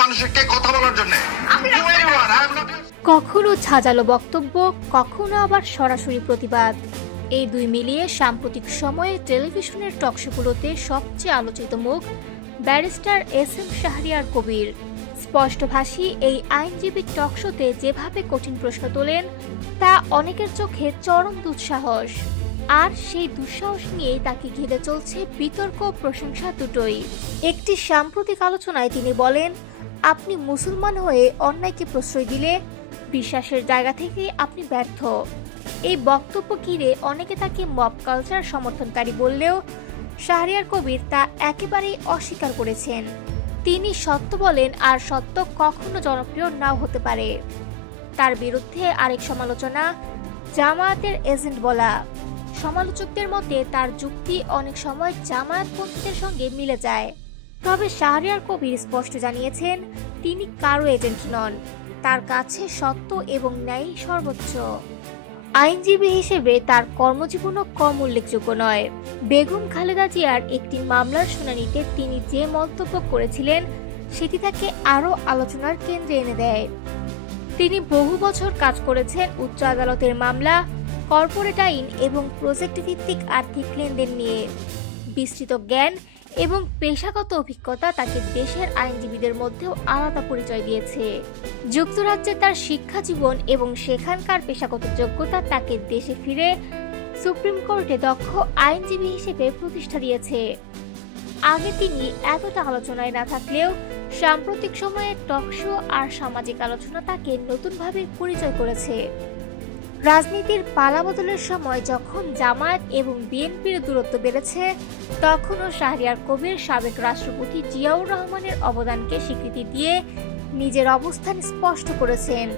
মানুষকে কথা বলার জন্য। কখনো ঝাঁঝালো বক্তব্য কখনো আবার সরাসরি প্রতিবাদ। এই দুই মিলিয়ে সাম্প্রতিক সময়ে টেলিভিশনের টকশোগুলোতে সবচেয়ে আলোচিত মুখ barrister S M Shahriar Kabir. স্পষ্টভাষী এই আইনজীবী টকশোতে যেভাবে কঠিন প্রশ্ন তোলেন তা অনেকের চোখে চরম দুঃসাহস। আর সেই দুঃসাহস নিয়েই তাকে ঘিরে চলছে বিতর্ক প্রশংসা দুটোই। একটি সাম্প্রতিক আলোচনায় তিনি বলেন আপনি মুসলমান হয়ে অন্যায়কে প্রশ্রয় দিলে বিশ্বাসের জায়গা থেকে আপনি ব্যর্থ। এই বক্তব্য ঘিরে অনেকে তাকে মব কালচার সমর্থনকারী বললেও শাহরিয়ার কবির তা একেবারেই অস্বীকার করেছেন। তিনি সত্য বলেন আর সত্য কখনো জনপ্রিয় নাও হতে পারে। তার বিরুদ্ধে আরেক সমালোচনা, জামায়াতের এজেন্ট বলা। সমালোচকদের মতে তার যুক্তি অনেক সময় জামায়াত জামায়াতপন্থীদের সঙ্গে মিলে যায়। তবে শাহরিয়ার কবির স্পষ্ট জানিয়েছেন, তিনি কারও এজেন্ট নন। তার কাছে সত্য এবং ন্যায় সর্বোচ্চ। আইনজীবী হিসেবে তার কর্মজীবনও কম উল্লেখযোগ্য নয়। বেগম খালেদা জিয়ার একটি মামলার শুনানিতে তিনি যে মন্তব্য করেছিলেন, সেটি তাকে আরও আলোচনার কেন্দ্রে এনে দেয়। তিনি বহু বছর কাজ করেছেন উচ্চ আদালতের মামলা, কর্পোরেট আইন এবং প্রজেক্ট ভিত্তিক আর্থিক লেনদেন নিয়ে। বিস্তৃত জ্ঞান এবং পেশাগত অভিজ্ঞতা তাকে দেশের আইনজীবীদের মধ্যেও আলাদা পরিচয় দিয়েছে। যুক্তরাজ্যে তার শিক্ষা জীবন এবং সেখানকার পেশাগত যোগ্যতা তাকে দেশে ফিরে সুপ্রিম কোর্টে দক্ষ আইনজীবী হিসেবে প্রতিষ্ঠা দিয়েছে। আগে তিনি এতটা আলোচনায় না থাকলেও সাম্প্রতিক সময়ে টকশো আর সামাজিক আলোচনা তাকে নতুনভাবে পরিচয় করেছে। রাজনীতির পালা বদলের সময় যখন জামায়াত এবং বিএনপির দূরত্ব বেড়েছে, তখনও শাহরিয়ার কবির সাবেক রাষ্ট্রপতি জিয়াউর রহমানের অবদানকে স্বীকৃতি দিয়ে নিজের অবস্থান স্পষ্ট করেছেন।